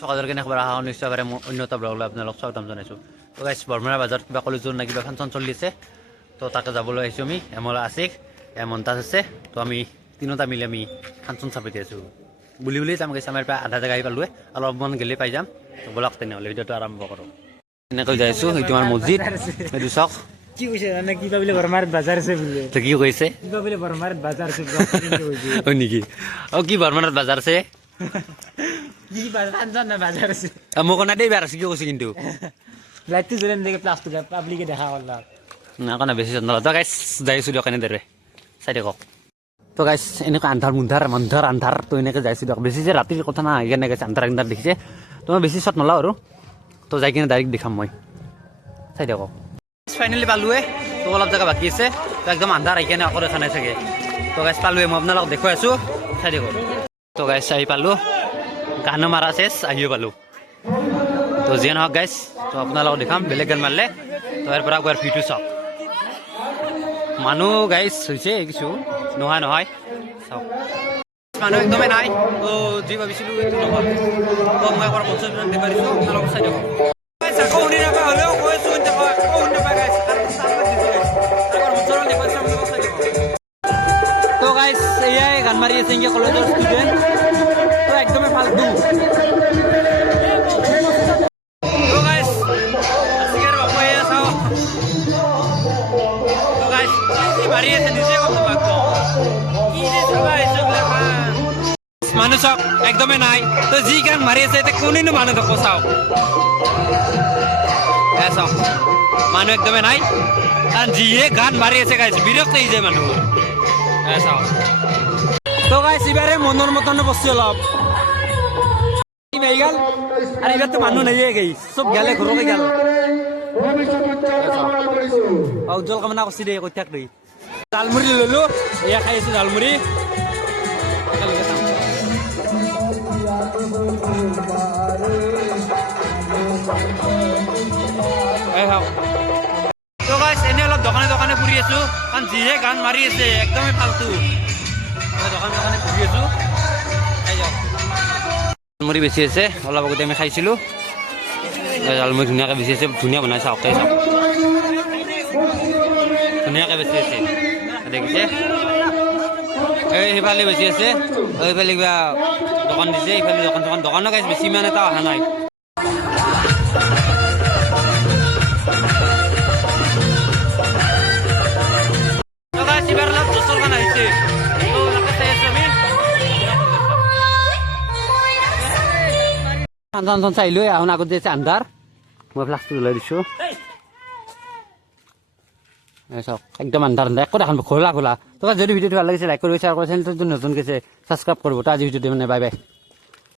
সকালৰ কেনে খবৰ আহা নিশ্চয় পাৰে মই অন্য এটা ব্লগলৈ আপোনালোক স্বাগতম জনাইছোঁ। তো গাইছ বৰমাৰা বাজাৰত কিবা কলেজৰ না কিবা ফাংচন চলি আছে, তো তাকে যাবলৈ আহিছোঁ আমি। এমলা আছিক মন্তাজ আছে, তো আমি তিনিওটা মিলি আমি ফাংচন চাব আছোঁ বুলি যাম। গাইছ আমাৰ প্ৰায় আধা জেগা আহি পালোৱে, অলপমান গ'লে পাই যাম। তো ব'লক তেনেহ'লে ভিডিঅ'টো আৰম্ভ কৰোঁ। এনেকৈ যাই আছোঁ, এইটো আমাৰ মছজিদ, এইটো চাওক। কি কৈছে জানে কিবা বোলে বৰমাৰত বাজাৰ আছে বোলে। তো কি কৈছে কিবা বোলে বৰমাৰত বাজাৰ আছে হয় নেকি? অঁ কি বৰমাৰত বাজাৰ আছে? কি বাজাৰ না বাজাৰ আছে মোক কোনা দেই বাৰ আছে কি কৈছে কিন্তু লাইটটো জ্বলে নেকি প্লাষ্টিক পাব্লিকে দেখা পালা না কোনা বেছি নলয়। তো গাইছ যাই আছোঁ দিয়ক এনেদৰে চাই দিয়ক। তো গাইছ এনেকৈ আন্ধাৰ আন্ধাৰ তো এনেকৈ যাইছোঁ দিয়ক। বেছি যে ৰাতিৰ কথা না সেইকাৰণে গাইছ আন্ধাৰ দেখিছে। তো মই বেছি শ্বট নলাওঁ আৰু, তো যাই কিনে ডাইৰেক্ট দেখাম মই, চাই দিয়ক। ফাইনেলি পালোৱে, তো অলপ জেগা বাকী আছে, তো একদম আন্ধাৰ সেইকাৰণে আকৌ দেখা নাই চাগে। তো গাইছ পালোৱে, মই আপোনালোকক দেখুৱাই আছোঁ, চাই দিয়ক। তো গাইছ আহি পালোঁ, গানো মাৰা চেছ আহিও পালোঁ। তো যিয়ে নহওক গাইছ, তো আপোনালোকক দেখাম বেলেগ গান মাৰিলে। তো ইয়াৰ পৰা গোৱাৰ ভিডিঅ' চাওক। মানুহ গাইছ হৈছে কিছু নহয় চাওক, মানুহ একদমেই নাই। তো যি ভাবিছিলোঁ এইটো নহ'ল। তো মই এবাৰ পঞ্চাছ মিনিট দেখুৱাইছোঁ, আপোনালোকক চাই দিয়ক। আকৌ শুনি নাপায় হ'লেও কৈ আছোঁ, আকৌ শুনি নাপায় গাইছ। তো গাইছ এয়াই গান মাৰি আছে ইংগে কলেজৰ ষ্টুডেণ্ট, তো একদমেই ফাল্টু। তো গাইছ আজিকালি অসমীয়া চাওক, তো গাইছ কি মাৰি আছে নিজে গম নাপাওঁ কি যে চাবা আহিছে বোলে মানুহ চাওক একদমেই নাই। তো যি গান মাৰি আছে এতিয়া কোনেনো মানুহ থাকো চাওক, চাওক মানুহ একদমেই নাই। কাৰণ যিহে গান মাৰি আছে গাইছ বিৰক্ত হৈ যায় মানুহ চাওক। তো গাইছ এইবাৰে মনৰ মতনে বস্তু অলপ গেল আর এবার তো মানুষ নেই গেই সব গেলে ঘরকে গেল। উজ্জ্বল কামনা করছি দে কই থাক দেই। জালমুড়ি ললো, এয়া খাই আছো জালমুড়ি। তো গাইছ এনে অলপ দোকানে ফুৰি আছো, কাৰণ যিহে গান মাৰি আছে একদমেই ফাল্টু। দোকানে ফুৰি আছো, খাই যাওক। জালমুড়ি বেছি আছে, অলপ আগতে আমি খাইছিলোঁ। জালমুড়ি ধুনীয়াকৈ বেছি আছে, ধুনীয়া বনাই চাওক, খাই চাওক ধুনীয়াকৈ বেছি আছে দেখিছে। এই সেইফালে বেছি আছে, এইফালে কিবা দোকান দিছে, এইফালে দোকানো গাইছ বেছি ইমান এটা অহা নাই। ফাংচন চাইলোঁ, এখন আগত যে আন্ধাৰ, মই ফ্লাক্সটো জ্বলাই দিছোঁ। চাওক একদম আন্ধাৰ একো দেখান খোলা। তো যদি ভিডিঅ'টো ভাল লাগিছে লাইক কৰিব, শ্বেয়াৰ কৰিব, চেনেলটো নতুন গৈছে ছাবস্ক্ৰাইব কৰিব। তো আজি ভিডিঅ'টো মানে বাই বাই।